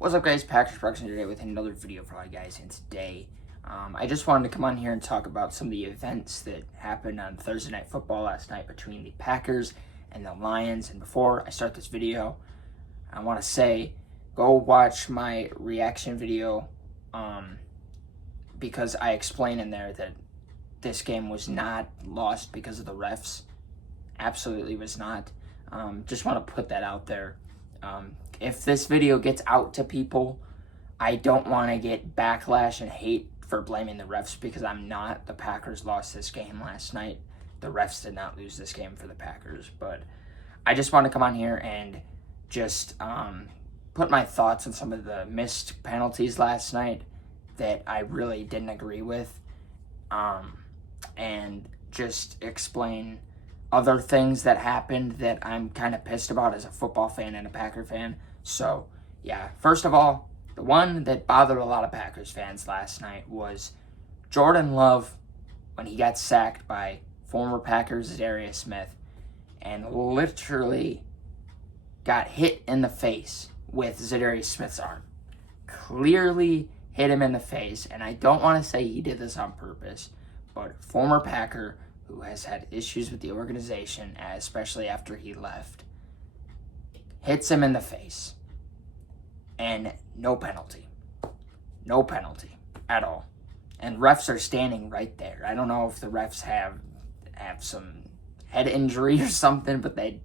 What's up, guys? Packers Production today with another video for you guys. And today, I just wanted to come on here and talk about some of the events that happened on Thursday Night Football last night between the Packers and the Lions. And before I start this video, I want to say, go watch my reaction video because I explain in there that this game was not lost because of the refs. Absolutely was not. Just want to put that out there. If this video gets out to people, I don't want to get backlash and hate for blaming the refs because I'm not. The Packers lost this game last night. The refs did not lose this game for the Packers. But I just want to come on here and just put my thoughts on some of the missed penalties last night that I really didn't agree with, and just explain other things that happened that I'm kind of pissed about as a football fan and a Packer fan. So, yeah, first of all, the one that bothered a lot of Packers fans last night was Jordan Love when he got sacked by former Packers Darius Smith and literally got hit in the face with Zadarius Smith's arm. Clearly hit him in the face, and I don't want to say he did this on purpose, but former Packer who has had issues with the organization, especially after he left, hits him in the face. And no penalty. No penalty at all. And refs are standing right there. I don't know if the refs have some head injury or something, but they,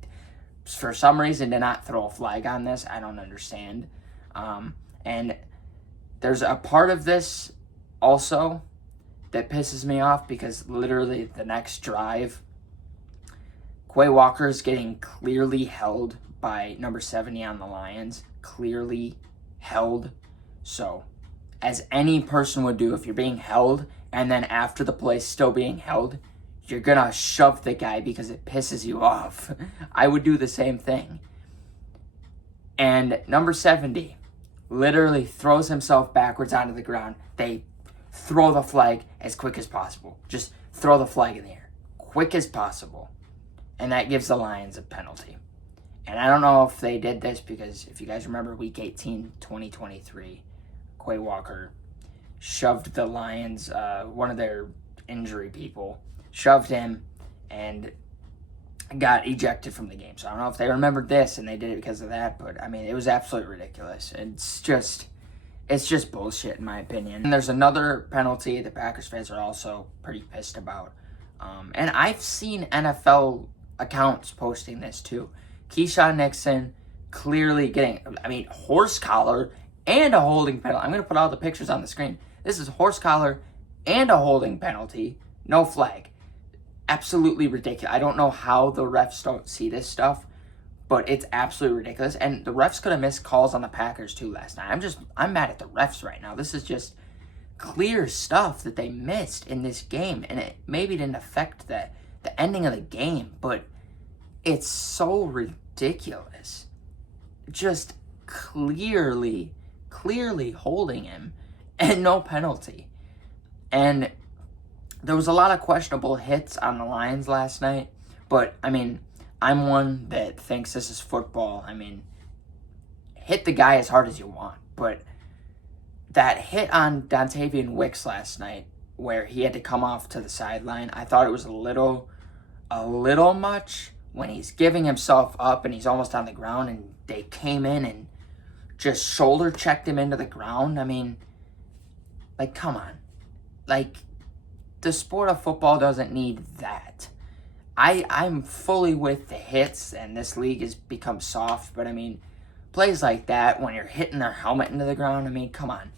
for some reason, did not throw a flag on this. I don't understand. And there's a part of this also that pisses me off because literally the next drive, Quay Walker's getting clearly held by number 70 on the Lions. Clearly held. So, as any person would do, if you're being held and then after the play still being held, you're gonna shove the guy because it pisses you off. I would do the same thing. And number 70 literally throws himself backwards onto the ground. They throw the flag as quick as possible. Just throw the flag in the air. Quick as possible. And that gives the Lions a penalty. And I don't know if they did this because if you guys remember Week 18, 2023, Quay Walker shoved the Lions, one of their injury people, shoved him and got ejected from the game. So I don't know if they remembered this and they did it because of that, but I mean, it was absolutely ridiculous. It's just bullshit in my opinion. And there's another penalty the Packers fans are also pretty pissed about. And I've seen NFL accounts posting this too. Keyshawn Nixon clearly getting, horse collar and a holding penalty. I'm going to put all the pictures on the screen. This is horse collar and a holding penalty. No flag. Absolutely ridiculous. I don't know how the refs don't see this stuff, but it's absolutely ridiculous. And the refs could have missed calls on the Packers too last night. I'm mad at the refs right now. This is just clear stuff that they missed in this game. And it maybe didn't affect the ending of the game, but it's so ridiculous. Just clearly holding him and no penalty. And there was a lot of questionable hits on the Lions last night, but I'm one that thinks this is football. Hit the guy as hard as you want, but that hit on Dontavian Wicks last night where he had to come off to the sideline, I thought it was a little much when he's giving himself up and he's almost on the ground and they came in and just shoulder checked him into the ground. Come on. The sport of football doesn't need that. I'm fully with the hits, and this league has become soft, but plays like that when you're hitting their helmet into the ground, come on.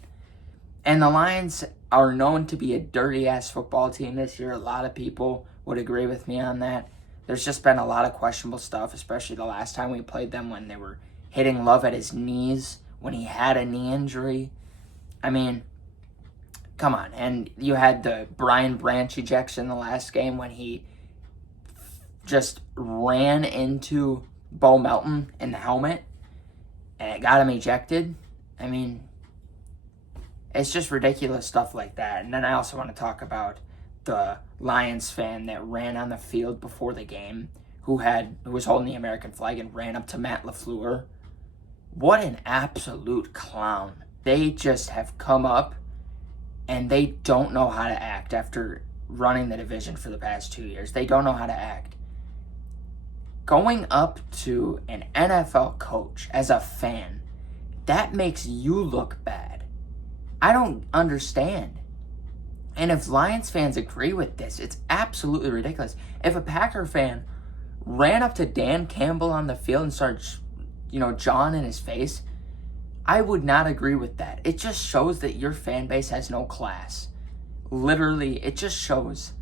And the Lions are known to be a dirty-ass football team this year. A lot of people would agree with me on that. There's just been a lot of questionable stuff, especially the last time we played them when they were hitting Love at his knees when he had a knee injury. Come on. And you had the Brian Branch ejection the last game when he just ran into Bo Melton in the helmet and it got him ejected. It's just ridiculous stuff like that. And then I also want to talk about the Lions fan that ran on the field before the game who was holding the American flag and ran up to Matt LaFleur what an absolute clown. They just have come up and they don't know how to act after running the division for the past 2 years. They don't know how to act. Going up to an NFL coach as a fan, that makes you look bad. I don't understand. And if Lions fans agree with this, it's absolutely ridiculous. If a Packer fan ran up to Dan Campbell on the field and started, jawing in his face, I would not agree with that. It just shows that your fan base has no class. Literally, it just shows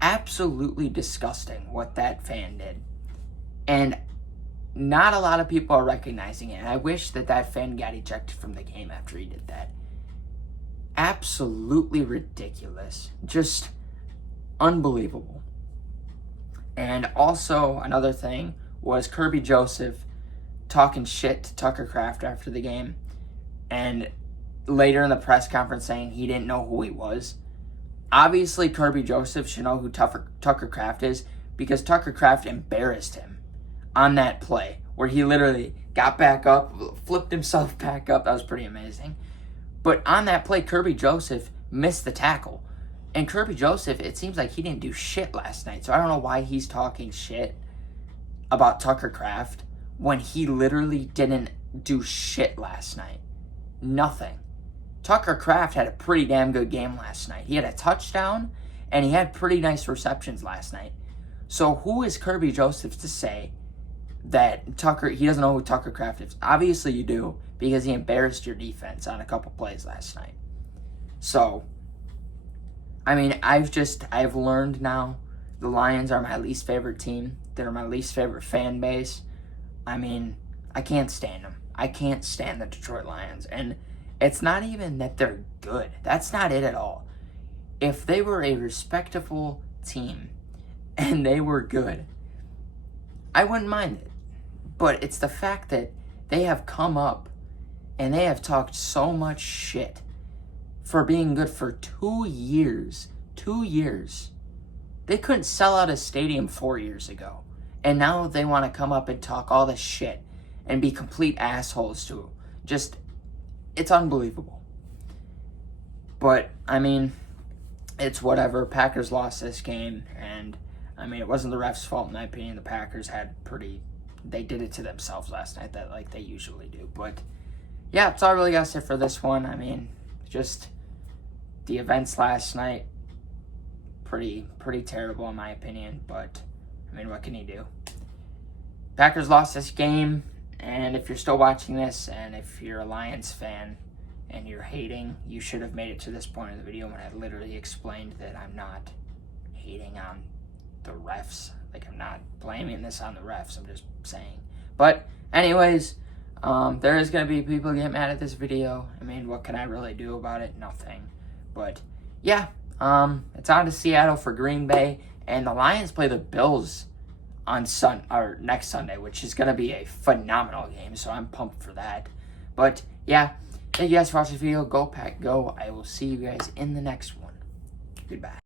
absolutely disgusting what that fan did. And not a lot of people are recognizing it. And I wish that fan got ejected from the game after he did that. Absolutely ridiculous. Just unbelievable. And also, another thing was Kirby Joseph talking shit to Tucker Kraft after the game. And later in the press conference saying he didn't know who he was. Obviously, Kirby Joseph should know who Tucker Kraft is because Tucker Kraft embarrassed him on that play where he literally got back up, flipped himself back up. That was pretty amazing. But on that play, Kirby Joseph missed the tackle. And Kirby Joseph, it seems like he didn't do shit last night. So I don't know why he's talking shit about Tucker Kraft when he literally didn't do shit last night. Nothing. Tucker Kraft had a pretty damn good game last night. He had a touchdown, and he had pretty nice receptions last night. So who is Kirby Joseph to say that he doesn't know who Tucker Kraft is? Obviously you do, because he embarrassed your defense on a couple plays last night. So, I mean, I've learned now the Lions are my least favorite team. They're my least favorite fan base. I mean, I can't stand them. I can't stand the Detroit Lions. And it's not even that they're good. That's not it at all. If they were a respectable team and they were good, I wouldn't mind it. But it's the fact that they have come up and they have talked so much shit for being good for 2 years. 2 years. They couldn't sell out a stadium 4 years ago. And now they want to come up and talk all this shit and be complete assholes to them. Just, it's unbelievable. But, I mean, it's whatever. Packers lost this game. And, I mean, it wasn't the ref's fault, in my opinion. The Packers they did it to themselves last night, that like they usually do. But, yeah, that's all I really got to say for this one. I mean, just the events last night, pretty terrible in my opinion. But, I mean, what can you do? Packers lost this game, and if you're still watching this, and if you're a Lions fan and you're hating, you should have made it to this point of the video when I literally explained that I'm not hating on the refs. Like, I'm not blaming this on the refs, I'm just saying. But, anyways, there is going to be people get mad at this video. I mean, what can I really do about it? Nothing. But, yeah, it's on to Seattle for Green Bay, and the Lions play the Bills on next Sunday, which is going to be a phenomenal game, so I'm pumped for that. But, yeah, thank you guys for watching this video. Go Pack, go. I will see you guys in the next one. Goodbye.